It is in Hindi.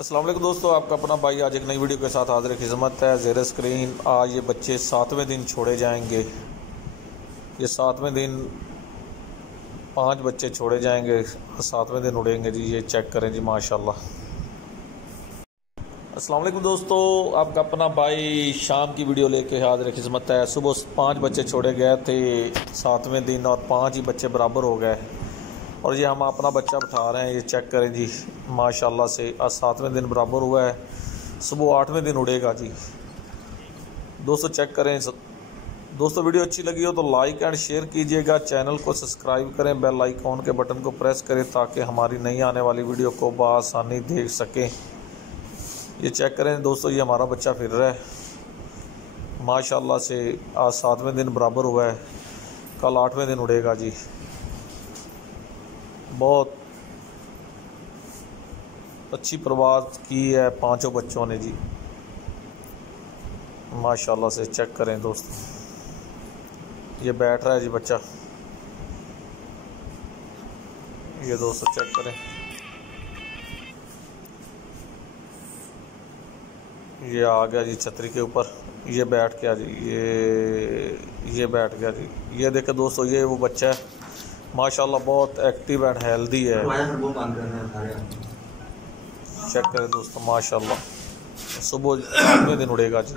अस्सलाम वालेकुम दोस्तों, आपका अपना भाई आज एक नई वीडियो के साथ हाजिर खिदमत है। ज़ेर स्क्रीन आज ये बच्चे 7वें दिन छोड़े जाएंगे। ये 7वें दिन 5 बच्चे छोड़े जाएंगे, 7वें दिन उड़ेंगे जी। ये चेक करें जी, माशाल्लाह। अस्सलाम वालेकुम दोस्तों, आपका अपना भाई शाम की वीडियो लेके हाजिर खिदमत है। सुबह 5 बच्चे छोड़े गए थे 7वें दिन और 5 ही बच्चे बराबर हो गए और ये हम अपना बच्चा बिठा रहे हैं। ये चेक करें जी, माशाल्लाह से आज 7वें दिन बराबर हुआ है। सुबह 8वें दिन उड़ेगा जी। दोस्तों चेक करें। दोस्तों वीडियो अच्छी लगी हो तो लाइक एंड शेयर कीजिएगा, चैनल को सब्सक्राइब करें, बेल आइकॉन के बटन को प्रेस करें ताकि हमारी नई आने वाली वीडियो को बआसानी देख सकें। ये चेक करें दोस्तों, ये हमारा बच्चा फिर रहा है माशाल्लाह से। आज 7वें दिन बराबर हुआ है, कल 8वें दिन उड़ेगा जी। बहुत अच्छी परवाज़ की है 5 बच्चों ने जी, माशाल्लाह से। चेक करें दोस्तों, ये बैठ रहा है जी बच्चा। ये दोस्तों चेक करें, ये आ गया जी छतरी के ऊपर। ये बैठ गया जी, ये बैठ गया जी। ये देखे दोस्तों, ये वो बच्चा है माशाल्लाह, बहुत एक्टिव एंड हेल्दी है। चेक करें दोस्तों, माशाल्लाह सुबह 8वें दिन उड़ेगा जी।